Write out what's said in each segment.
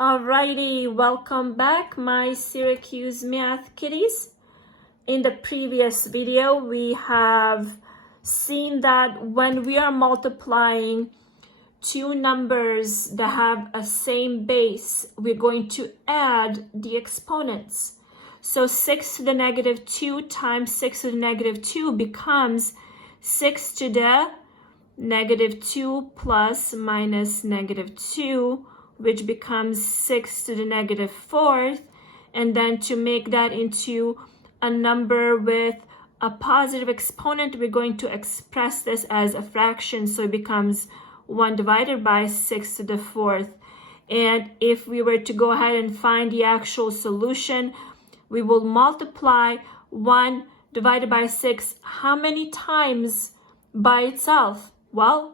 Alrighty, welcome back, my Syracuse math kitties. In the previous video, we have seen that when we are multiplying two numbers that have a same base, we're going to add the exponents. So 6 to the negative 2 times 6 to the negative 2 becomes 6 to the negative 2 plus minus negative 2, which becomes 6 to the negative 4th. And then to make that into a number with a positive exponent, we're going to express this as a fraction. So it becomes 1 divided by 6 to the 4th. And if we were to go ahead and find the actual solution, we will multiply 1 divided by 6 how many times by itself? Well,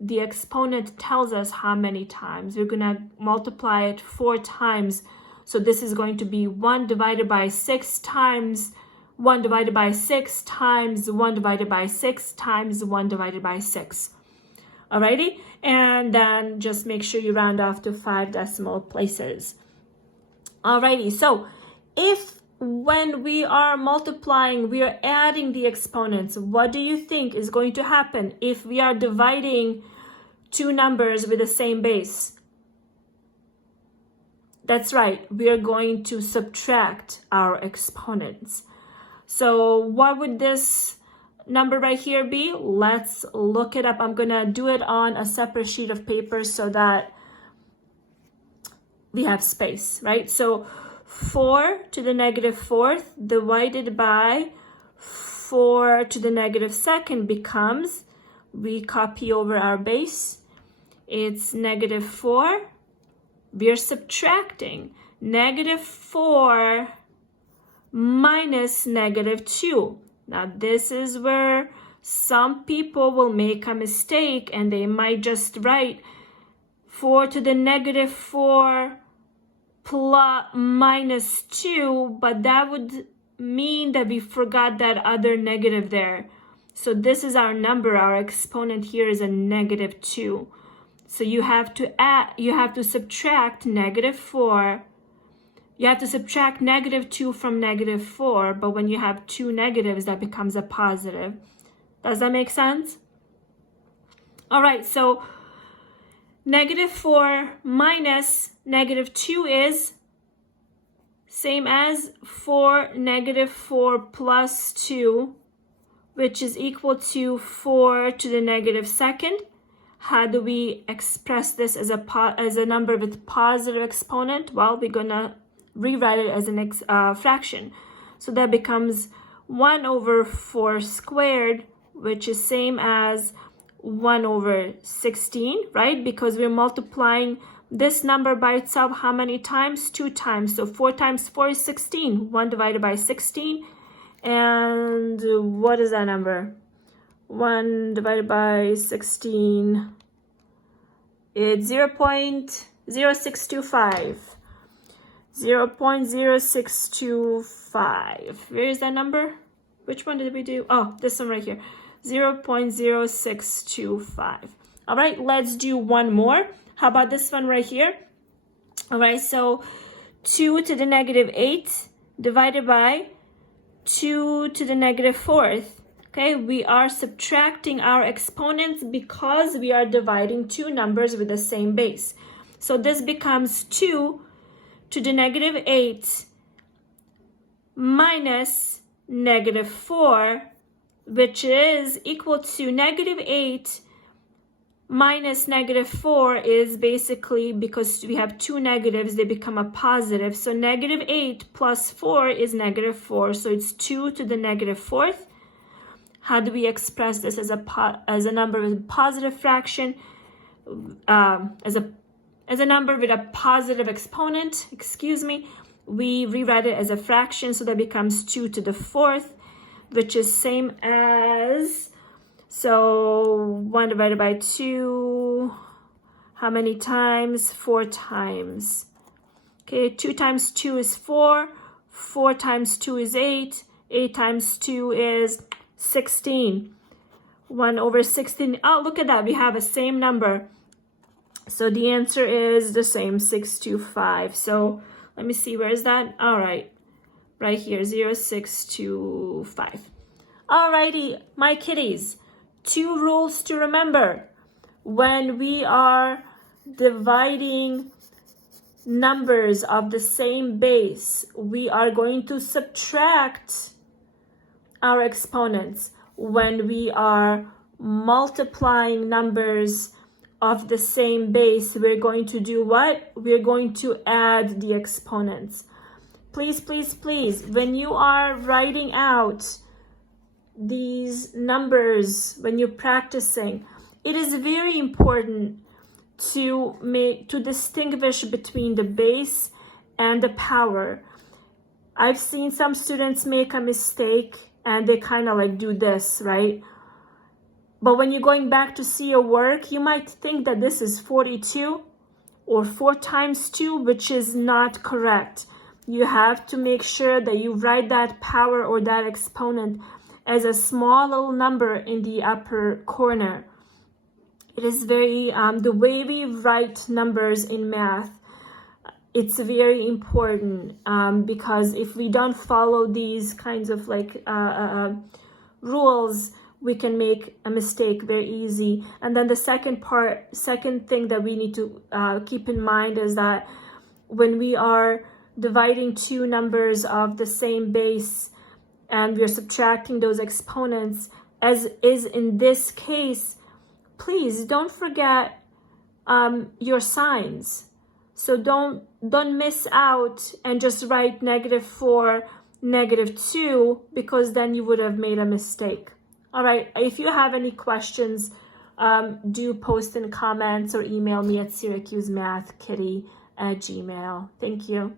the exponent tells us how many times. We're going to multiply it 4 times. So this is going to be 1 divided by 6 times 1 divided by 6 times 1 divided by 6 times 1 divided by 6. Alrighty? And then just make sure you round off to 5 decimal places. Alrighty, so if when we are multiplying, we are adding the exponents, what do you think is going to happen if we are dividing two numbers with the same base? That's right, we are going to subtract our exponents. So what would this number right here be? Let's look it up. I'm gonna do it on a separate sheet of paper so that we have space, right? So 4 to the negative 4th divided by 4 to the negative 2nd becomes, we copy over our base, it's negative 4. We are subtracting negative 4 minus negative 2. Now this is where some people will make a mistake and they might just write 4 to the negative 4 plus minus 2, but that would mean that we forgot that other negative there. So this is our number, our exponent here is a negative 2. So you have to subtract negative 4. You have to subtract negative 2 from negative 4, but when you have two negatives, that becomes a positive. Does that make sense? All right, so negative 4 minus negative 2 is same as 4 negative 4 plus 2, which is equal to 4 to the negative 2nd. How do we express this as a number with positive exponent? Well, we're gonna rewrite it as a fraction. So that becomes 1 over 4 squared, which is same as 1 over 16, right? Because we're multiplying this number by itself how many times? 2 times. So 4 times 4 is 16. 1 divided by 16. And what is that number? 1 divided by 16. It's 0.0625. 0.0625. Where is that number? Which one did we do? Oh, this one right here. 0.0625. All right, let's do one more. How about this one right here? All right, so 2 to the negative 8 divided by 2 to the negative 4th. Okay, we are subtracting our exponents because we are dividing two numbers with the same base. So this becomes 2 to the negative 8 minus negative 4, which is equal to negative 8 minus negative 4 is basically, because we have two negatives, they become a positive. So negative 8 plus 4 is negative 4. So it's 2 to the negative 4th. How do we express this as a number with a positive fraction? As a number with a positive exponent, we rewrite it as a fraction. So that becomes 2 to the 4th, which is same as, so 1 divided by 2, how many times? 4 times. Okay, 2 times 2 is 4, 4 times 2 is 8, 8 times 2 is 16. 1 over 16. Oh, look at that. We have a same number. So the answer is the same, 625. So let me see, where is that? All right, right here, 0625. Alrighty, my kitties, 2 rules to remember. When we are dividing numbers of the same base, we are going to subtract our exponents. When we are multiplying numbers of the same base, we're going to do what? We're going to add the exponents. Please, please, please, when you are writing out these numbers, when you're practicing, it is very important to distinguish between the base and the power. I've seen some students make a mistake and they kind of like do this, right? But when you're going back to see your work, you might think that this is 42 or 4 times 2, which is not correct. You have to make sure that you write that power or that exponent as a small little number in the upper corner. It is very, the way we write numbers in math, it's very important because if we don't follow these kinds of like rules, we can make a mistake very easy. And then the second thing that we need to keep in mind is that when we are dividing 2 numbers of the same base and we're subtracting those exponents, as is in this case, please don't forget your signs. So don't miss out and just write -4, -2, because then you would have made a mistake. All right, if you have any questions, do post in comments or email me at SyracuseMathKitty@gmail.com. Thank you.